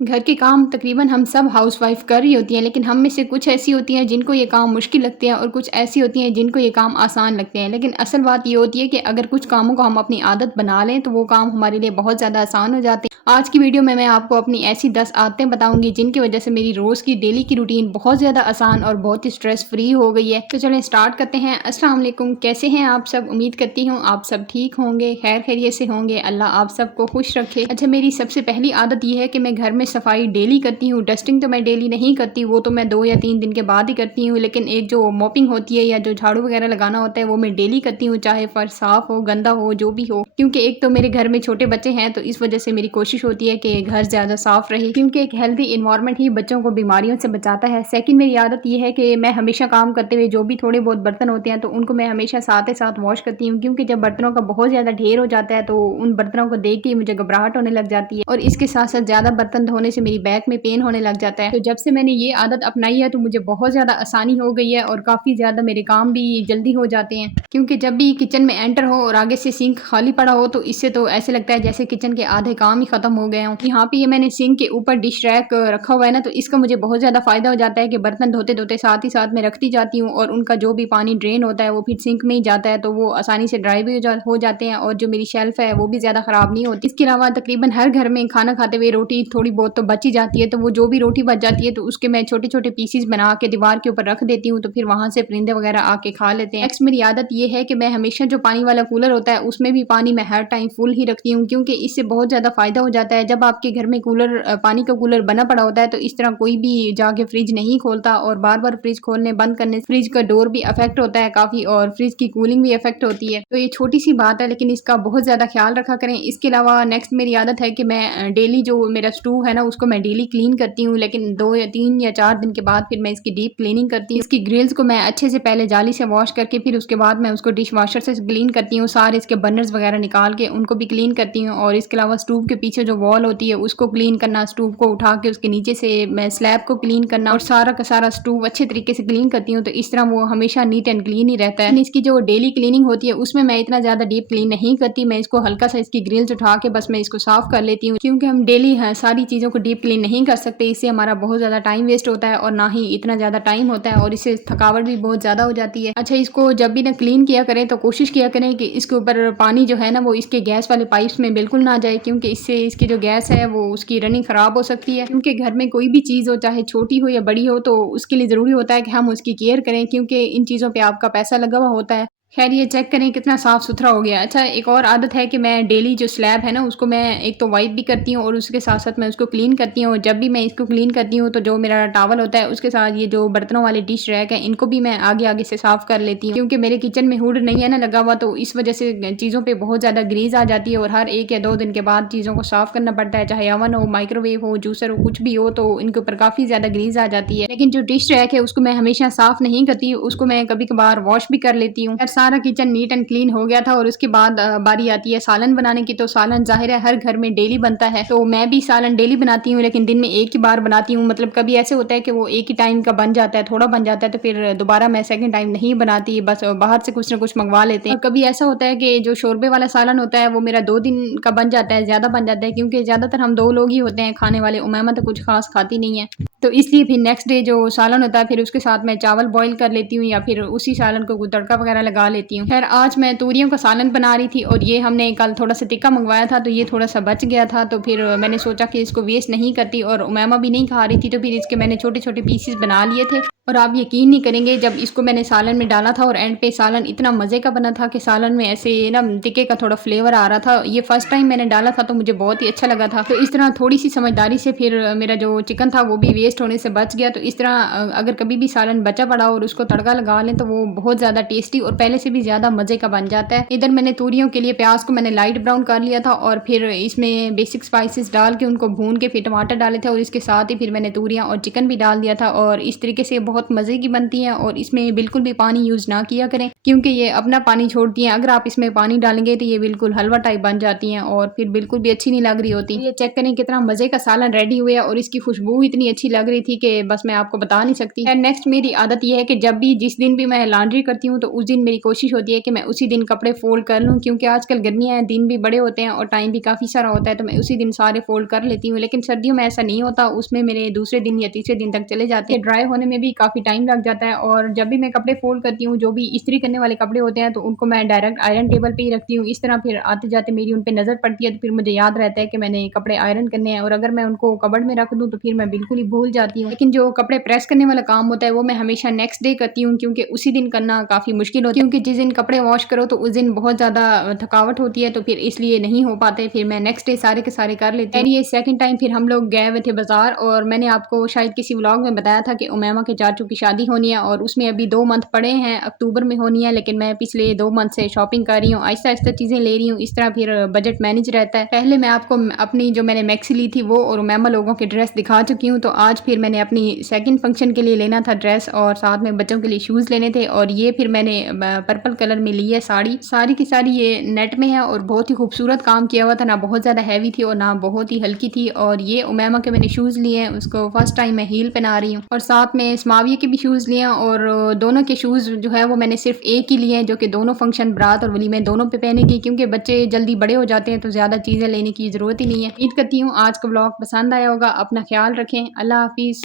घर के काम तकरीबन हम सब हाउसवाइफ कर रही होती हैं, लेकिन हम में से कुछ ऐसी होती हैं जिनको ये काम मुश्किल लगते हैं और कुछ ऐसी होती हैं जिनको ये काम आसान लगते हैं। लेकिन असल बात ये होती है कि अगर कुछ कामों को हम अपनी आदत बना लें तो वो काम हमारे लिए बहुत ज़्यादा आसान हो जाते हैं। आज की वीडियो में मैं आपको अपनी ऐसी 10 आदतें बताऊंगी जिनकी वजह से मेरी रोज़ की डेली की रूटीन बहुत ज़्यादा आसान और बहुत ही स्ट्रेस फ्री हो गई है। तो चलें स्टार्ट करते हैं। अस्सलाम वालेकुम, कैसे हैं आप सब? उम्मीद करती हूँ आप सब ठीक होंगे, खैर खैरियत से होंगे। अल्लाह आप सबको खुश रखे। अच्छा, मेरी सबसे पहली आदत ये है कि मैं घर में सफाई डेली करती हूँ। डस्टिंग तो मैं डेली नहीं करती, वो तो मैं 2 या 3 दिन के बाद ही करती हूँ। लेकिन एक जो मॉपिंग होती है या जो झाड़ू वगैरह लगाना होता है वो मैं डेली करती हूँ, चाहे फर्श साफ हो, गंदा हो, जो भी हो। क्योंकि एक तो मेरे घर में छोटे बच्चे हैं तो इस वजह से मेरी कोशिश होती है कि घर ज़्यादा साफ रहे, क्योंकि एक हेल्दी इन्वायरमेंट ही बच्चों को बीमारियों से बचाता है। सेकंड, मेरी आदत ये है कि मैं हमेशा काम करते हुए जो भी थोड़े बहुत बर्तन होते हैं तो उनको मैं हमेशा साथ ही साथ वॉश करती हूँ, क्योंकि जब बर्तनों का बहुत ज़्यादा ढेर हो जाता है तो उन बर्तनों को देख के मुझे घबराहट होने लग जाती है और इसके साथ साथ ज़्यादा बर्तन धोने से मेरी बैक में पेन होने लग जाता है। तो जब से मैंने ये आदत अपनाई है तो मुझे बहुत ज़्यादा आसानी हो गई है और काफ़ी ज़्यादा मेरे काम भी जल्दी हो जाते हैं। क्योंकि जब भी किचन में एंटर हो और आगे से सिंक खाली पड़ा हो तो इससे तो ऐसे लगता है जैसे किचन के आधे काम ही खत्म हो गए हों। यहाँ पे ये मैंने सिंक के ऊपर डिश रैक रखा हुआ है ना, तो इसका मुझे बहुत ज़्यादा फ़ायदा हो जाता है कि बर्तन धोते धोते साथ ही साथ मैं रखती जाती हूँ और उनका जो भी पानी ड्रेन होता है वो फिर सिंक में ही जाता है, तो वो आसानी से ड्राई भी हो जाते हैं और जो मेरी शेल्फ है वो भी ज़्यादा ख़राब नहीं होती। इसके अलावा तकरीबन हर घर में खाना खाते हुए रोटी थोड़ी बहुत तो बच ही जाती है, तो वो जो भी रोटी बच जाती है तो उसके मैं छोटे छोटे पीसीज बना के दीवार के ऊपर रख देती हूँ, तो फिर वहाँ से परिंदे वगैरह आके खा लेते हैं। नेक्स्ट, मेरी आदत ये है कि मैं हमेशा जो पानी वाला कूलर होता है उसमें भी पानी मैं हर टाइम फुल ही रखती हूँ, क्योंकि इससे बहुत ज़्यादा फ़ायदा हो जाता है। जब आपके घर में कूलर पानी का कूलर बना पड़ा होता है तो इस तरह कोई भी जाके फ्रिज नहीं खोलता और बार बार फ्रिज खोलने बंद करने से फ्रिज का डोर भी अफेक्ट होता है काफ़ी और फ्रिज की कूलिंग भी अफेक्ट होती है। तो ये छोटी सी बात है लेकिन इसका बहुत ज़्यादा ख्याल रखा करें। इसके अलावा नेक्स्ट मेरी आदत है कि मैं डेली जो मेरा स्टूव है ना उसको मैं डेली क्लीन करती हूँ, लेकिन 2 या 3 या 4 दिन के बाद फिर मैं इसकी डीप क्लीनिंग करती हूँ। इसकी ग्रिल्स को मैं अच्छे से पहले जाली से वॉश करके फिर उसके बाद मैं उसको डिश वॉशर से क्लीन करती हूँ, सारे इसके बर्नर्स वगैरह निकाल के उनको भी क्लीन करती हूँ। और इसके अलावा स्टूव के पीछे जो वॉल होती है उसको क्लीन करना, स्टूव को उठा के उसके नीचे से मैं स्लैब को क्लीन करना और सारा का सारा स्टूव अच्छे तरीके से क्लीन करती हूँ, तो इस तरह वो हमेशा नीट एंड क्लीन ही रहता है। इसकी जो डेली क्लीनिंग होती है उसमें मैं इतना ज़्यादा डीप क्लीन नहीं करती, मैं इसको हल्का सा इसकी ग्रिल्स उठा के बस मैं इसको साफ कर लेती हूँ, क्योंकि हम डेली सारी चीज़ों को डीप क्लीन नहीं कर सकते, इससे हमारा बहुत ज़्यादा टाइम वेस्ट होता है और ना ही इतना ज़्यादा टाइम होता है और इससे थकावट भी बहुत ज़्यादा हो जाती है। अच्छा, इसको जब भी ना क्लीन किया करें तो कोशिश किया करें कि इसके ऊपर पानी जो है ना वो इसके गैस वाले पाइप्स में बिल्कुल ना जाए, क्योंकि इससे इसकी जो गैस है वो उसकी रनिंग ख़राब हो सकती है। क्योंकि घर में कोई भी चीज़ हो, चाहे छोटी हो या बड़ी हो, तो उसके लिए ज़रूरी होता है कि हम उसकी केयर करें, क्योंकि इन चीज़ों पर आपका पैसा लगा हुआ होता है। खैर, ये चेक करें कितना साफ़ सुथरा हो गया। अच्छा, एक और आदत है कि मैं डेली जो स्लैब है ना उसको मैं एक तो वाइप भी करती हूँ और उसके साथ साथ मैं उसको क्लीन करती हूँ। जब भी मैं इसको क्लीन करती हूँ तो जो मेरा टॉवल होता है उसके साथ ये जो बर्तनों वाले डिश रैक है इनको भी मैं आगे आगे से साफ़ कर लेती हूँ, क्योंकि मेरे किचन में हुड नहीं है ना लगा हुआ, तो इस वजह से चीज़ों पर बहुत ज़्यादा ग्रीस आ जाती है और हर 1 या 2 दिन के बाद चीज़ों को साफ़ करना पड़ता है, चाहे ओवन हो, माइक्रोवेव हो, जूसर हो, कुछ भी हो, तो इनके ऊपर काफ़ी ज़्यादा ग्रीस आ जाती है। लेकिन जो डिश रैक है उसको मैं हमेशा साफ़ नहीं करती, उसको मैं कभी कभार वॉश भी कर लेती हूँ। सारा किचन नीट एंड क्लीन हो गया था और उसके बाद बारी आती है सालन बनाने की। तो सालन ज़ाहिर है हर घर में डेली बनता है, तो मैं भी सालन डेली बनाती हूँ, लेकिन दिन में एक ही बार बनाती हूँ। मतलब कभी ऐसे होता है कि वो एक ही टाइम का बन जाता है, थोड़ा बन जाता है, तो फिर दोबारा मैं सेकंड टाइम नहीं बनाती, बस बाहर से कुछ ना कुछ मंगवा लेते हैं। और कभी ऐसा होता है कि जो शोरबे वाला सालन होता है वो मेरा 2 दिन का बन जाता है, ज़्यादा बन जाता है, क्योंकि ज़्यादातर हम 2 लोग ही होते हैं खाने वाले। उमैमा तो कुछ खास खाती नहीं है, तो इसलिए फिर नेक्स्ट डे जो सालन होता है फिर उसके साथ मैं चावल बॉईल कर लेती हूँ या फिर उसी सालन को तड़का वगैरह लगा लेती हूँ। खैर, आज मैं तूरियों का सालन बना रही थी और ये हमने कल थोड़ा सा तिक्का मंगवाया था, तो ये थोड़ा सा बच गया था, तो फिर मैंने सोचा कि इसको वेस्ट नहीं करती और उमैमा भी नहीं खा रही थी, तो फिर इसके मैंने छोटे छोटे पीसेस बना लिए थे। और आप यकीन नहीं करेंगे, जब इसको मैंने सालन में डाला था और एंड पे सालन इतना मज़े का बना था कि सालन में ऐसे ना टिक्के का थोड़ा फ्लेवर आ रहा था। ये फर्स्ट टाइम मैंने डाला था तो मुझे बहुत ही अच्छा लगा था। तो इस तरह थोड़ी सी समझदारी से फिर मेरा जो चिकन था वो भी वेस्ट होने से बच गया। तो इस तरह अगर कभी भी सालन बचा पड़ा और उसको तड़का लगा लें तो वो बहुत ज़्यादा टेस्टी और पहले से भी ज़्यादा मज़े का बन जाता है। इधर मैंने तूरियों के लिए प्याज को मैंने लाइट ब्राउन कर लिया था और फिर इसमें बेसिक स्पाइसेस डाल के उनको भून के फिर टमाटर डाले थे और इसके साथ ही फिर मैंने तूरियाँ और चिकन भी डाल दिया था और इस तरीके से बहुत मज़े की बनती हैं और इसमें बिल्कुल भी पानी यूज़ ना किया करें क्योंकि ये अपना पानी छोड़ती हैं। अगर आप इसमें पानी डालेंगे तो ये बिल्कुल हलवा टाइप बन जाती हैं और फिर बिल्कुल भी अच्छी नहीं लग रही होती। ये चेक करें कितना मज़े का सालन रेडी हुआ है और इसकी खुशबू इतनी अच्छी लग रही थी कि बस मैं आपको बता नहीं सकती। एंड नेक्स्ट मेरी आदत ये है कि जब भी जिस दिन भी मैं लॉन्ड्री करती हूँ तो उस दिन मेरी कोशिश होती है कि मैं उसी दिन कपड़े फोल्ड कर लूँ क्योंकि आजकल गर्मियाँ हैं, दिन भी बड़े होते हैं और टाइम भी काफ़ी सारा होता है तो मैं उसी दिन सारे फोल्ड कर लेती हूँ। लेकिन सर्दियों में ऐसा नहीं होता, उसमें मेरे दूसरे दिन या तीसरे दिन तक चले जाते हैं। ड्राई होने में भी काफ़ी टाइम लग जाता है और जब भी मैं कपड़े फोल्ड करती हूँ, जो भी इस्त्री करने वाले कपड़े होते हैं तो उनको मैं डायरेक्ट आयरन टेबल पे ही रखती हूँ। इस तरह फिर आते जाते मेरी उन पे नज़र पड़ती है तो फिर मुझे याद रहता है कि मैंने कपड़े आयरन करने हैं और अगर मैं उनको कबर्ड में रख दूँ तो फिर मैं बिल्कुल ही भूल जाती हूँ। लेकिन जो कपड़े प्रेस करने वाला काम होता है वो मैं हमेशा नेक्स्ट डे करती हूँ क्योंकि उसी दिन करना काफ़ी मुश्किल होती है क्योंकि जिस दिन कपड़े वॉश करो तो उस दिन बहुत ज़्यादा थकावट होती है तो फिर इसलिए नहीं हो पाते। फिर मैं नेक्स्ट डे सारे के सारे कर लेती हूँ। ये सेकंड टाइम फिर हम लोग गए हुए थे बाज़ार और मैंने आपको शायद किसी व्लॉग में बताया था कि उमैमा के चाचू की शादी होनी है और उसमें अभी 2 मंथ पड़े हैं, अक्टूबर में होनी है। लेकिन मैं पिछले 2 मंथ से शॉपिंग कर रही हूँ, आहिस्ता-आहिस्ता चीज़ें ले रही हूँ, इस तरह फिर बजट मैनेज रहता है। पहले मैं आपको अपनी जो मैंने मैक्सी ली थी वो और उमैमा लोगों की ड्रेस दिखा चुकी हूँ, तो आज फिर मैंने अपनी सेकंड फंक्शन के लिए लेना था ड्रेस और साथ में बच्चों के लिए शूज़ लेने थे और ये फिर मैंने पर्पल कलर में ली है साड़ी। सारी की सारी ये नेट में है और बहुत ही खूबसूरत काम किया हुआ था, ना बहुत ज़्यादा हैवी थी और ना बहुत ही हल्की थी। और ये उमैमा के मैंने शूज़ लिए हैं, उसको फर्स्ट टाइम मैं हील पहना रही हूँ और साथ में इस्माविया के भी शूज़ लिए हैं और दोनों के शूज़ जो है वो मैंने सिर्फ एक ही लिए हैं जो कि दोनों फंक्शन बारात और वलीमे दोनों पे पहनेगी क्योंकि बच्चे जल्दी बड़े हो जाते हैं तो ज़्यादा चीज़ें लेने की ज़रूरत ही नहीं है। उम्मीद करती हूँ आज का व्लॉग पसंद आया होगा। अपना ख्याल रखें। अल्लाह हाफिज़।